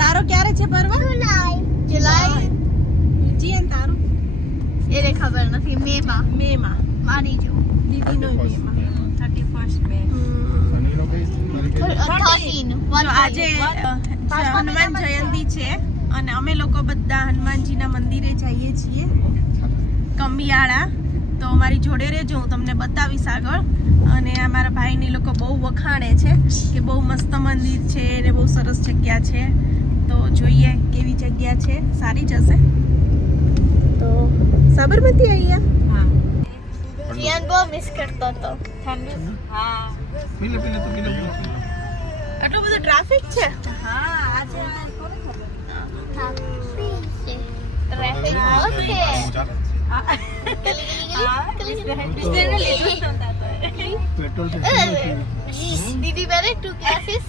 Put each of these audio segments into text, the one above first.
તારો ક્યારે છે પર્વ? જુલાઈ. જીએન તારું? એને ખબર નથી. મે માં માની જો દીદીનો મે માં 31st મે. શનિનો કઈ તારીખે? 13 આજે હનુમાન જયંતિ છે અને અમે લોકો બધા હનુમાનજીના મંદિરે જઈએ છીએ કંબિયાળા. તો અમારી જોડે રહેજો, હું તમને બતાવીશ આગળ. અને અમારા ભાઈને લોકો બહુ વખાણે છે કે બહુ મસ્ત મંદિર છે અને બહુ સરસ જગ્યા છે. તો જોઈએ કેવી જગ્યા છે, સારી જશે. તો સાબરમતી અહીંયા જીયાન બહુ મિસ કરતો હતો. હા પીલે તો પીલે. આટલું બધું ટ્રાફિક છે. હા આજે ટ્રાફિક ઓકે. પેટ્રોલ દીદી બેરે 2 ક્લાसेस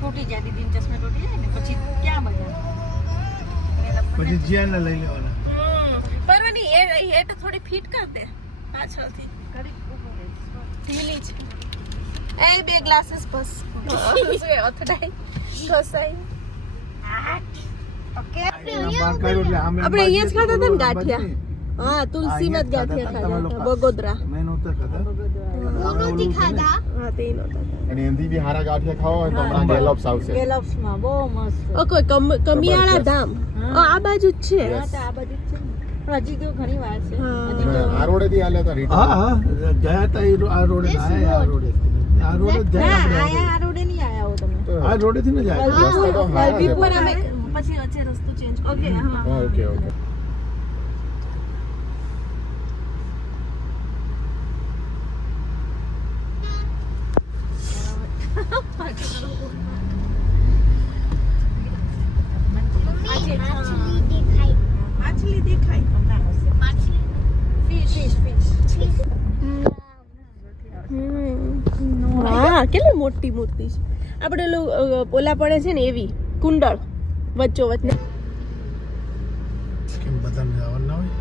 તૂટી જાય દીદી ચશ્મા તૂટી જાય ને પછી ક્યાં બધા પછી જીયાને લઈ લેવાના. પરવાની એ તો થોડી ફિટ કર દે પાછળથી. ઢીલી છે. એ 2 ગ્લાસીસ બસ. અથડાઈ ઘસાઈ. ઓકે. આપણે અહીંયા જ ખાતા હતા ને ગાંઠિયા. હા, તુલસીમાં જ ગાંઠિયા ખાતા હતા બગોદરા. મેં નહોતા ખાધા. નથી ખાધા. હા, તે નહોતા ખાતા. અને એનથી બી હારા ગાંઠિયા ખાવા હોય તો હમણાં ગેલોપ્સ આવશે. ગેલોપ્સમાં બહુ મસ્ત. ઓ કોઈ કમિયાળા ધામ. આ બાજુ જ છે. હા તો આ બધું જ છે ને. પણ હજી તો ઘણી વાર છે. હા. હજી તો આ રોડેથી આલ્યા હતા રિટર્ન. હા ગયા હતા આ રોડે આયા આ રોડે આ રોડે જ ના જાય આયા આ રોડે નહીં આયા હો તમે. આ રોડે થી ન જાય રસ્તો તો હારા છે. વલભીપુર અમે પછી વચ્ચે રસ્તો ચેન્જ ઓકે હા. હા, ઓકે ઓકે. માછલી દેખાય. હા, કેટલી મોટી મૂર્તિ છે. આપણે ઓલા પડે છે ને એવી કુંડળ વચ્ચો વચ્ચે. કેમ બધાને જવાનું ના હોય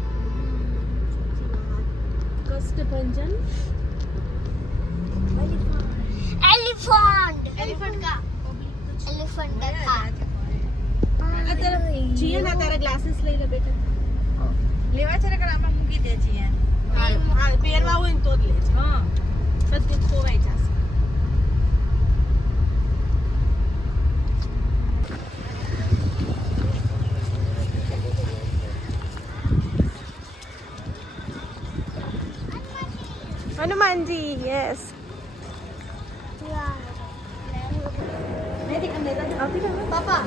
કષ્ટભંજન एलिफेंट का જીએ ના તારા ગ્લાસીસ લઈ લે બેટા. લેવા છે ને કે આમાં મૂકી દે છે હા, પહેરવા હોય ને તો જ લે છે. હા બધું ખોવાઈ જશે. હનુમાનજી યસ. पापा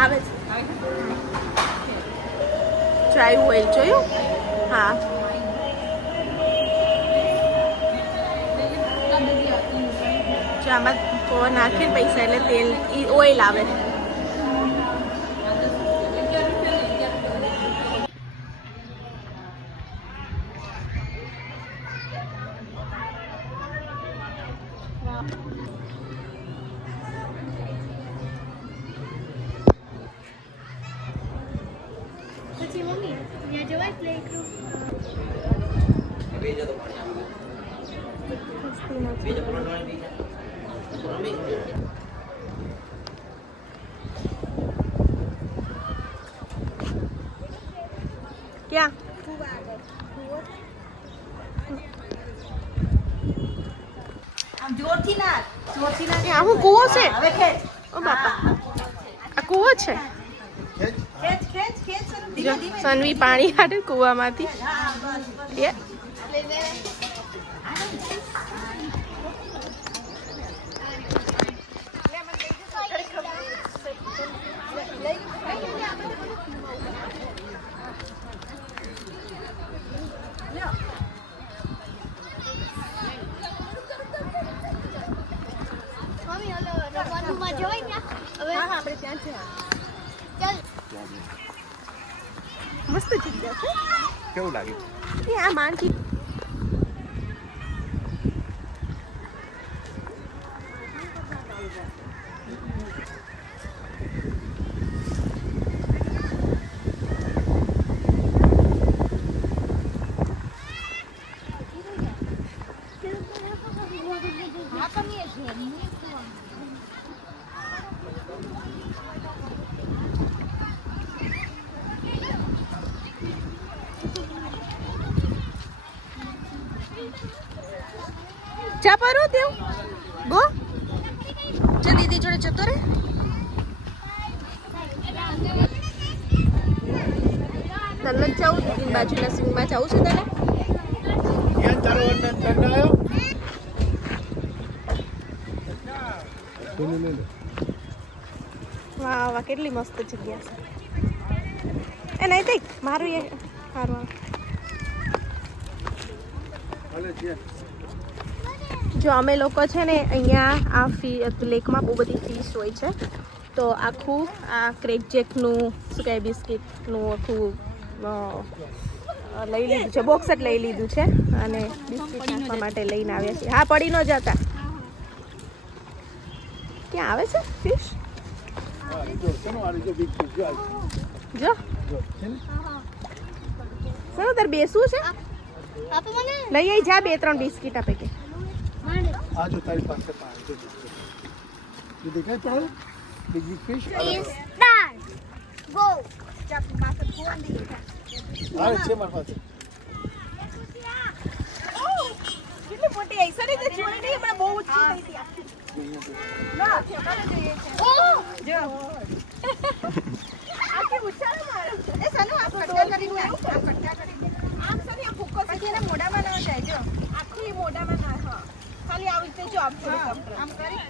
આવે છે ડ્રાય ઓઇલ જોયું? હા. જો આમાં નાખીને પૈસા એટલે તેલ ઓઇલ આવે. પછી મમ્મી ત્યાં જવાય પ્લે ગ્રુપ ક્યાં? આમ જોરથી ના આ હું કૂવો છે? હવે ખેંચ ઓ બાપા, આ કૂવો છે. ખેંચ ખેંચ ખેંચ જો સનવી પાણી કાઢે કૂવામાંથી. એ મસ્ત જગ્યા છે. કેવું લાગ્યું? એ આ માનથી ચા પારો તેવું ગો ચલ દીદી જોડે જતો રે. તને જ જાઉં દીદી બાજુના સીનમાં જાઉં છે તને. यहाँ चारों ओर में ठंडा आयो વાહ વાહ કેટલી મસ્ત જગ્યા છે. એ નહીં થઈ મારું એ સારું જો અમે લોકો છે ને અહીંયા આ લેકમાં બહુ બધી ફિશ હોય છે. તો આખું આ ક્રેક જેકનું શું કહે બિસ્કિટનું આખું લઈ લીધું છે. બોક્સ જ લઈ લીધું છે અને બિસ્કિટ નાખવા માટે લઈને આવ્યા છીએ. હા પડી ન જતા. ક્યાં આવે છે ફિશ જો સર તાર બેસવું છે આપો મને લઈ આવી જા 2-3 બિસ્કિટ આપે કે आज तारी पास से पाए ये देखा पड़ा बिग बिग फिश स्टार्ट गो हाँ अच्छे मार पास કેટલી મોટી આઈ સરી તે જોઈ નહીં હમણાં બહુ ઊંચી થઈ હતી ના અમારે જોઈએ છે જો આખી ઉછાળે મારે એ સનુ આ કટકા કરી દે આ કટકા કરી દે આમ સરી આ ફૂક્કો પછી એના મોઢામાં ના જાય જો આખી મોઢામાં ના હા ખાલી આવી રીતે જો આમ થોડું આમ કરી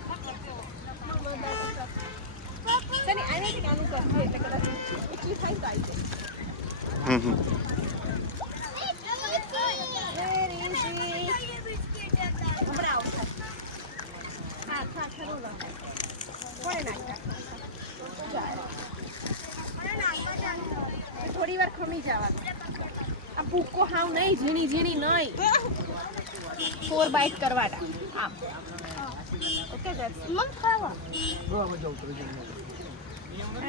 સની આને કાનું કરજે એટલે કદાચ એટલી થાય તો આવી જાય થોડી વાર ખમી જવાનું. આ ભૂકો હાવ નહીં ઝીણી ઝીણી નહીં 4 બાઈટ કરવાના આમ ઓકે મન ખાવા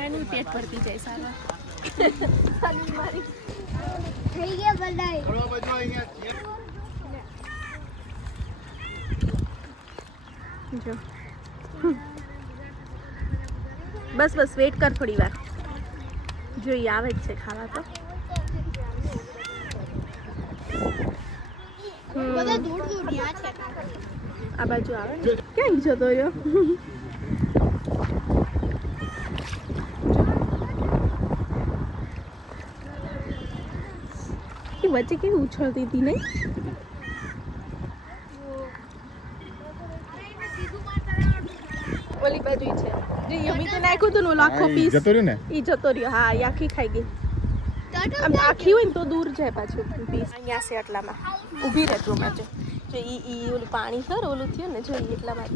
એનું પેટ ભરતી જાય સારા સાલી મારી થઈ ગયા બધાય જો બસ બસ વેટ કર થોડી વાર જોઈએ આવે જ છે ખાવા તો બધા દૂર દૂર ત્યાં છે આ બાજુ આવે ને ક્યાં જતો રહ્યો એ વચ્ચે કેવી ઉછળતી હતી નહીં ઓલી બાજુ છે જે યમી તો નાખ્યું હતું ને ઓલો આખો પીસ જતો રહ્યો ને ઈ જતો રહ્યો હા એ આખી ખાઈ ગઈ આમ આખી હોય ને તો દૂર જાય પાછું પીસ અહીંયા છે એટલામાં ઊભી રહે તું માં જો ઈ ઓલું પાણી સર ઓલું થયું ને જો ઈ એટલામાં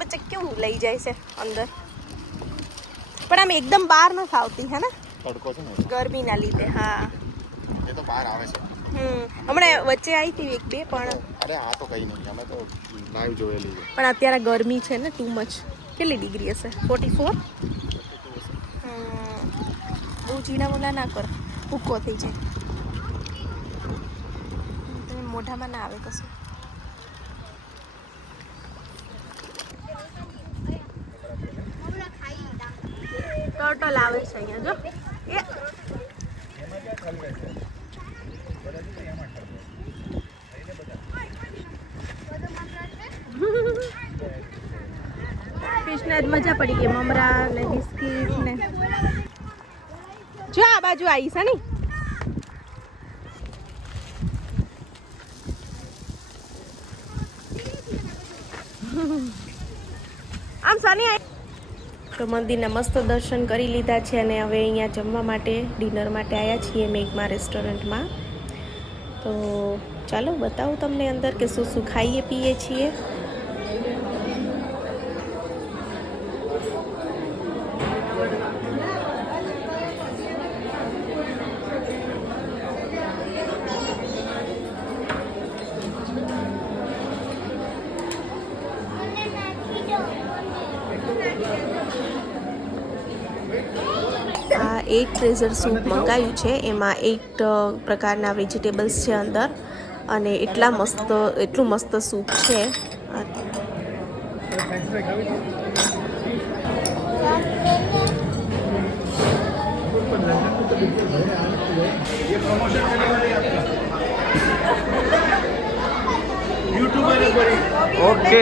બચક કેવું લઈ જાય છે અંદર પણ આમ એકદમ બહાર નથી આવતી હે ને તડકો છે ને ગરમીના લીધે હા એ તો બહાર આવે છે. હમણાં વચ્ચે આવી હતી 1-2 પણ અરે આ તો કઈ નહીં અમે તો લાઈવ જોયેલી છે. પણ અત્યારે ગરમી છે ને ટુ મચ કેટલી ડિગ્રી હશે 44 બહુ ઝીણા મોલા ના કર ભૂકો થઈ જાય તમે મોઢામાં ના આવે કશું ટોટલ આવે છે અહીંયા જો ફિશને જ મજા પડી ગઈ મમરા ને બિસ્કિટ ને જો આ બાજુ આવી છે ને આમ સની તો મંદિરના મસ્ત દર્શન કરી લીધા છે અને હવે અહીંયા જમવા માટે ડિનર માટે આવ્યા છીએ મેઘમા રેસ્ટોરન્ટમાં. તો ચાલો બતાવું તમને અંદર કે શું શું ખાઈએ પીએ છીએ. આ 8 ટ્રેઝર સૂપ મંગાવ્યું છે. એમાં 8 પ્રકારના વેજીટેબલ્સ છે અંદર અને એટલું મસ્ત સૂપ છે. ओके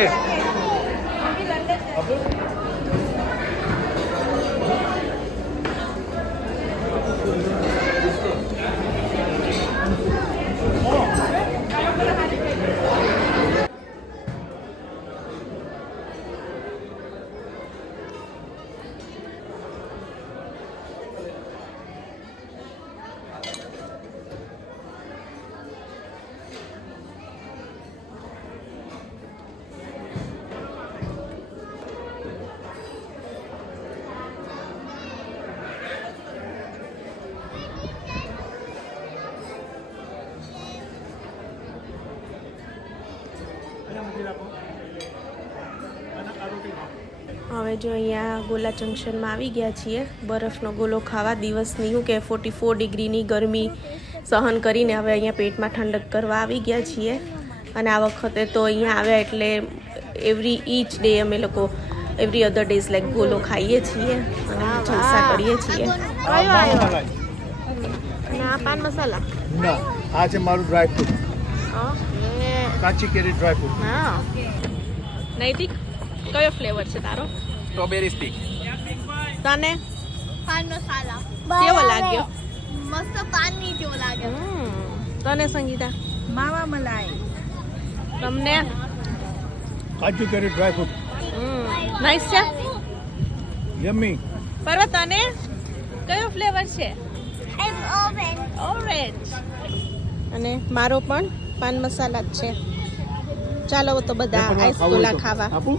હવે જો અહીંયા ગોલા જંકશનમાં આવી ગયા છીએ. બરફનો ગોલો ખાવા. દિવસની શું કે 44 ડિગ્રીની ગરમી સહન કરીને હવે અહીંયા પેટમાં ઠંડક કરવા આવી ગયા છીએ. અને આ વખતે તો અહીંયા આવ્યા એટલે ઈચ ડે અમે લોકો એવરી અધર ડેઝ લાઈક ગોલો ખાઈએ છીએ અને જલસા કરીએ છીએ. અને આ પાન મસાલા ના આ છે મારું ડ્રાય ફ્રૂટ, કાચી કેરી ડ્રાય ફ્રૂટ. હા નૈતિક કયો ફ્લેવર છે તારો? Strawberry stick. તને પાન મસાલા કેવો લાગ્યો? મસ્ત પાનની જેવો લાગે. તને સંગીતા? માવા મલાઈ. તમને? કાચી કેરી ડ્રાય ફ્રૂટ નાઈસ છે. યમ્મી. પર્વત તને કયો ફ્લેવર છે? ઓરેન્જ. ઓરેન્જ. અને મારો પણ પાન મસાલા જ છે. ચાલો તો બધા આઈસ ગોલા ખાવા. આપું